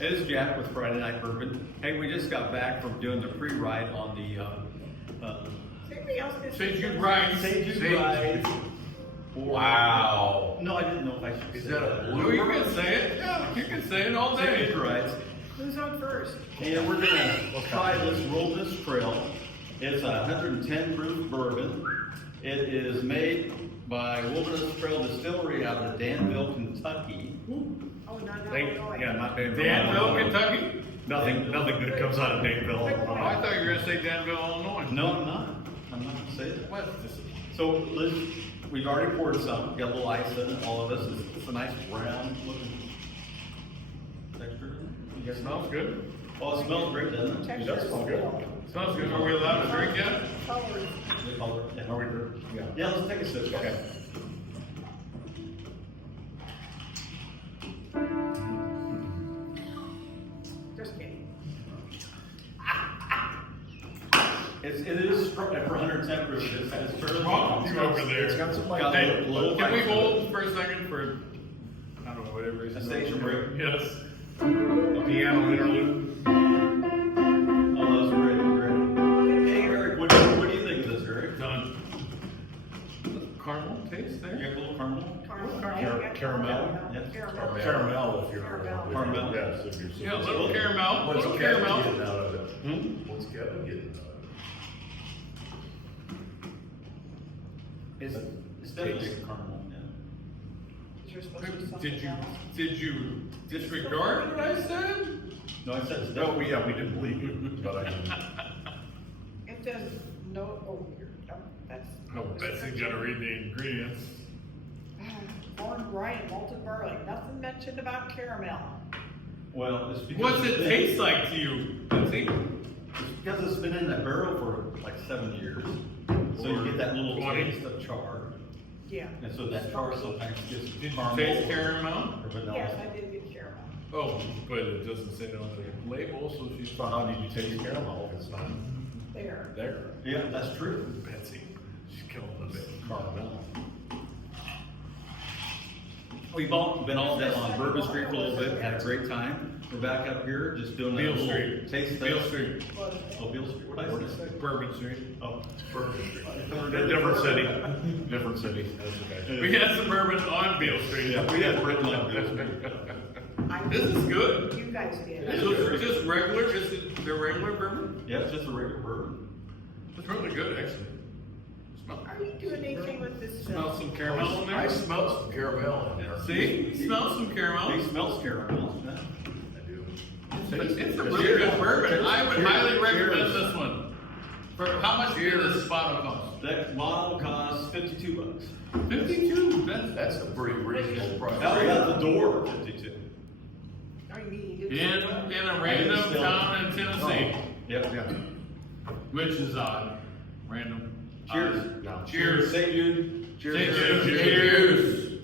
It is Jack with Friday Night Bourbon. Hey, we just got back from doing the pre-ride on the St. Jude Ride. St. Jude ride. Wow. No, I didn't know if I should. Is say that a that. blue? You can say it. Yeah, you can say it all St. day. Jude rides. Who's on first? And we're gonna try this Roll This Trail. It's a 110 proof bourbon. It is made by Wilderness Trail Distillery out of Danville, Kentucky. Oh, not Illinois. Yeah, not Danville. Danville, Kentucky. Nothing good comes out of Danville. Oh, I thought you were gonna say Danville, Illinois. No, I'm not. I'm not gonna say that. What? This- So Liz, we've already poured some, got a little ice in it, all of this. It's a nice brown looking texture. It smells good. Oh, it smells great, doesn't it? Texture does smell good. Smells good. Are we allowed to drink yet? Colors. Yeah. Are we good? Yeah. Yeah, let's take a sip. Okay. Just kidding. It is strong for 110 proof. It's fairly Wrong. strong. You over there. It's got some like. Got a Hey, little can we bite to hold for a second for, I don't know, whatever A reason. station break. Yes. A piano interlude. Oh, those are great. Hey, Eric, what do you think of this, Eric? Done. Caramel taste You there? got a little caramel? Caramel? Yes. Caramel. Caramel, if you're. Caramel. Caramel. Yes, if you're. Yeah, a little caramel, What's little Kevin caramel. getting out of it? Hmm? What's Kevin getting out of It's definitely caramel, yeah. You're supposed to be something Did you, else. did you disregard what I said? No, I said it's it? No, definitely. we didn't believe you, but I didn't. It says no, oh, you're, no, that's. Oh, Betsy gotta read the ingredients. Corn, rye, and malted barley, nothing mentioned about caramel. Well, it's because. What's it it's been- taste like to you, Betsy? It's because it's been in that barrel for like 7 years. So you get that little 20. taste of char. Yeah. And so that char sometimes gets Did you caramel. taste caramel? Or vanilla. Yes, I did get caramel. Oh, but it doesn't say it on the label, so she's. So how do you taste caramel if it's not There. there? Yeah, that's true. Betsy, she's killing the bit. Caramel. We've all been all down on Bourbon Street for a little bit, had a great time. We're back up here, just doing that Beale little Street. taste Beale test. Street. Oh, Beale Street, what did I say? Bourbon Street. Oh. Different city. Different city. That's okay. We had some bourbon on Beale Street. Yeah, we had Britain on Beale Street. This is good. You guys did. So it's just regular, just the regular bourbon? Yeah, it's just a regular bourbon. It's really good, actually. Smell, Are you doing anything with this? smell some caramel in I there. smelled some caramel in there. See? Smell some He caramel. smells caramel. Yeah. I do. It's a really good bourbon. I would highly recommend this one. For how much did this bottle cost? That bottle costs $52. 52. That's a pretty reasonable price. That was at the door, 52. Are you eating? In a random town in Tennessee, Yep, yeah. which is odd. Random. Cheers. No. Cheers. St. Jude. Cheers. Cheers.